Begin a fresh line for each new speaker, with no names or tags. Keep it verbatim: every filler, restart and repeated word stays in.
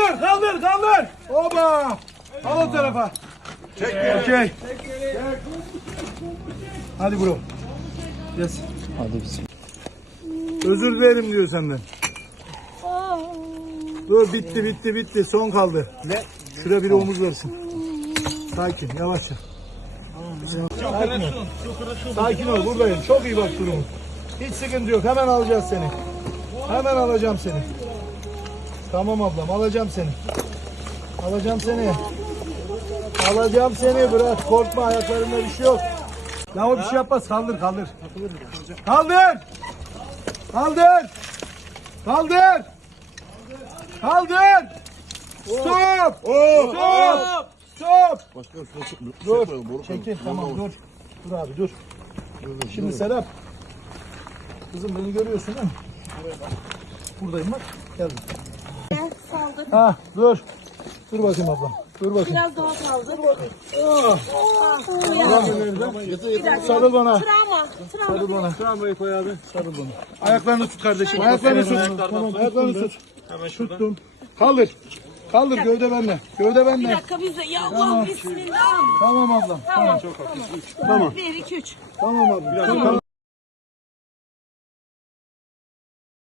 Kaldır, kaldır, kaldır. Oba. Al o tarafa.
Çek.
Okey. Hadi bro. Yes.
Hadi bizim.
Özür dilerim diyor senden. Dur bitti bitti bitti. Son kaldı.
Ne?
Şuraya bir omuz versin. Sakin yavaşça. Sakin ol. Sakin ol buradayım. Çok iyi bak durumu. Hiç sıkıntı yok. Hemen alacağız seni. Hemen alacağım seni. Tamam ablam alacağım seni. Alacağım seni. Alacağım seni. Bırak korkma ayaklarında bir şey yok. Ya o bir şey yapmaz. Kaldır kaldır. Kaldır. Kaldır. Kaldır. Kaldır. Stop. Stop. Stop.
Başkanım şuna çık.
Dur. Çekil tamam dur. Dur abi dur. Şimdi Serap. Kızım beni görüyorsun değil mi? Buradayım bak. Gel.
Saldır.
Ha dur. Dur bakayım ablam. Dur bakayım.
Biraz daha saldır.
Sarıl bana.
Travma. Travma.
Sarıl bana. Travmayı koy abi. Sarıl bana. Ayaklarını tut kardeşim. Ayaklarını tut. Tamam. Ayaklarını tut. Tuttum. Kaldır. Kaldır gövde bende. Gövde
Bir
bende.
dakika bize. Ya Allah bismillah.
Tamam ablam.
Tamam.
Tamam.
Bir, iki, üç.
Tamam ablam. Tamam.